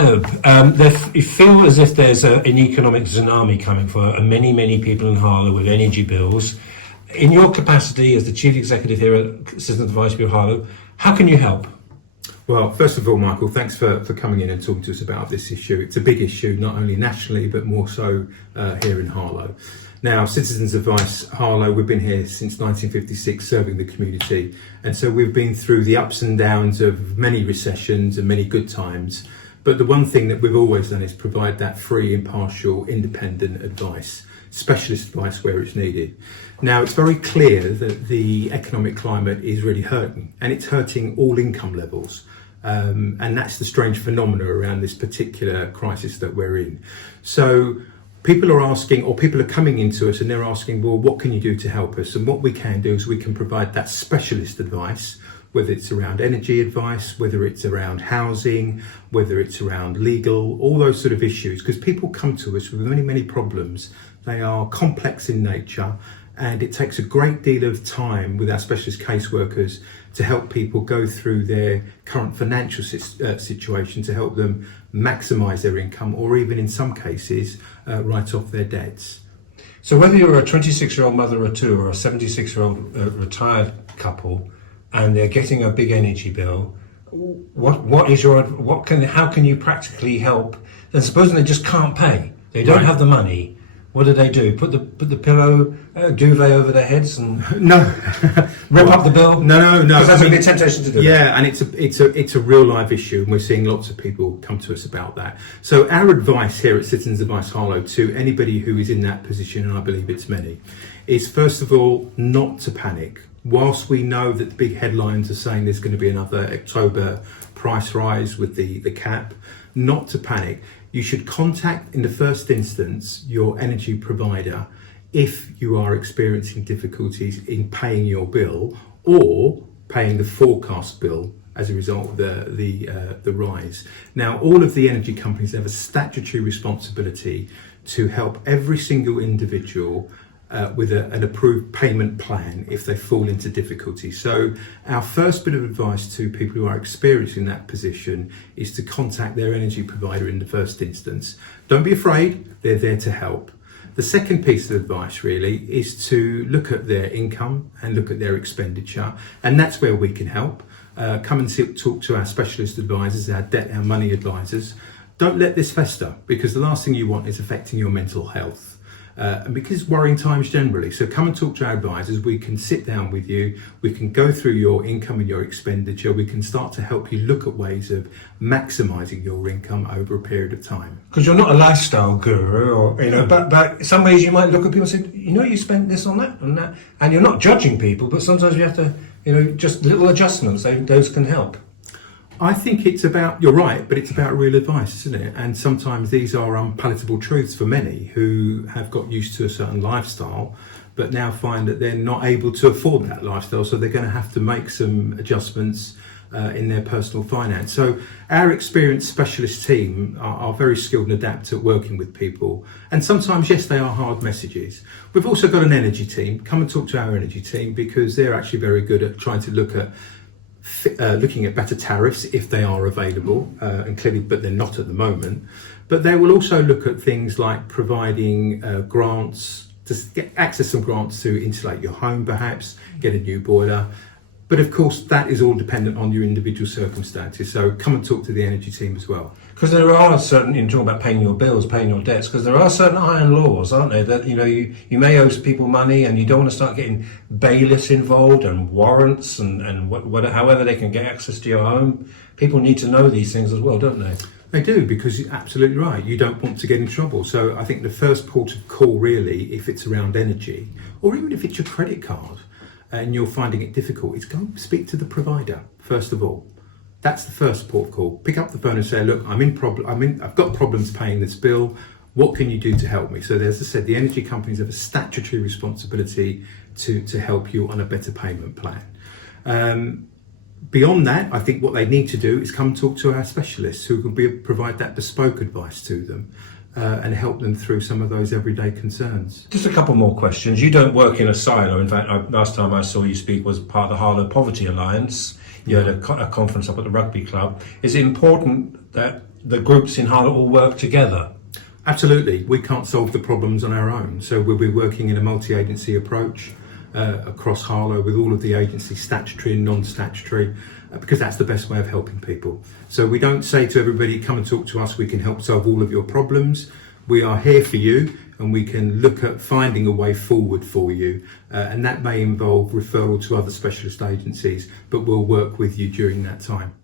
Ayub, you feel as if there's an economic tsunami coming for many, many people in Harlow with energy bills. In your capacity as the Chief Executive here at Citizens Advice Bureau Harlow, how can you help? Well, first of all, Michael, thanks for coming in and talking to us about this issue. It's a big issue, not only nationally, but more so here in Harlow. Now, Citizens Advice Harlow, we've been here since 1956 serving the community. And so we've been through the ups and downs of many recessions and many good times. But the one thing that we've always done is provide that free, impartial, independent advice, specialist advice where it's needed. Now, it's very clear that the economic climate is really hurting, and it's hurting all income levels. And that's the strange phenomena around this particular crisis that we're in. So people are asking, or people are coming into us and they're asking, well, what can you do to help us? And what we can do is we can provide that specialist advice, whether it's around energy advice, whether it's around housing, whether it's around legal, all those sort of issues. Because people come to us with many, many problems. They are complex in nature, and it takes a great deal of time with our specialist caseworkers to help people go through their current financial situation to help them maximise their income, or even in some cases, write off their debts. So whether you're a 26-year-old mother of two or a 76-year-old retired couple, and they're getting a big energy bill, how can you practically help? And supposing they just can't pay, they don't have the money. What do? Put the pillow duvet over their heads and rip up the bill? No. Because that's a temptation to do. Yeah, and it's a real live issue, and we're seeing lots of people come to us about that. So our advice here at Citizens Advice Harlow to anybody who is in that position, and I believe it's many, is first of all not to panic. Whilst we know that the big headlines are saying there's going to be another October price rise with the cap, not to panic. You should contact, in the first instance, your energy provider if you are experiencing difficulties in paying your bill or paying the forecast bill as a result of the rise. Now, all of the energy companies have a statutory responsibility to help every single individual with an approved payment plan if they fall into difficulty. So our first bit of advice to people who are experiencing that position is to contact their energy provider in the first instance. Don't be afraid, they're there to help. The second piece of advice really is to look at their income and look at their expenditure, and that's where we can help. Come and talk to our specialist advisors, our debt, our money advisors. Don't let this fester, because the last thing you want is affecting your mental health. And because worrying times generally, so come and talk to our advisors. We can sit down with you, we can go through your income and your expenditure, we can start to help you look at ways of maximising your income over a period of time. Because you're not a lifestyle guru, or but some ways you might look at people and say, you spent this on that and that, and you're not judging people, but sometimes you have to, just little adjustments, those can help. I think you're right, but it's about real advice, isn't it? And sometimes these are unpalatable truths for many who have got used to a certain lifestyle, but now find that they're not able to afford that lifestyle, so they're going to have to make some adjustments in their personal finance. So our experienced specialist team are very skilled and adept at working with people. And sometimes, yes, they are hard messages. We've also got an energy team. Come and talk to our energy team, because they're actually very good at trying to look at looking at better tariffs if they are available, and clearly, but they're not at the moment. But they will also look at things like providing grants, to access some grants to insulate your home, perhaps get a new boiler. But of course, that is all dependent on your individual circumstances. So come and talk to the energy team as well. Because there are certain, you're talking about paying your bills, paying your debts, because there are certain iron laws, aren't there, that you may owe people money, and you don't want to start getting bailiffs involved and warrants and however they can get access to your home. People need to know these things as well, don't they? They do, because you're absolutely right. You don't want to get in trouble. So I think the first port of call really, if it's around energy, or even if it's your credit card, and you're finding it difficult, is go and speak to the provider, first of all. That's the first port of call. Pick up the phone and say, look, I've got problems paying this bill. What can you do to help me? So as I said, the energy companies have a statutory responsibility to help you on a better payment plan. Beyond that, I think what they need to do is come talk to our specialists who can provide that bespoke advice to them. And help them through some of those everyday concerns. Just a couple more questions. You don't work in a silo. In fact, last time I saw you speak was part of the Harlow Poverty Alliance. You had a conference up at the rugby club. Is it important that the groups in Harlow all work together. Absolutely. We can't solve the problems on our own. So we'll be working in a multi-agency approach across Harlow with all of the agencies, statutory and non-statutory, because that's the best way of helping people. So we don't say to everybody, come and talk to us, we can help solve all of your problems. We are here for you, and we can look at finding a way forward for you. And that may involve referral to other specialist agencies, but we'll work with you during that time.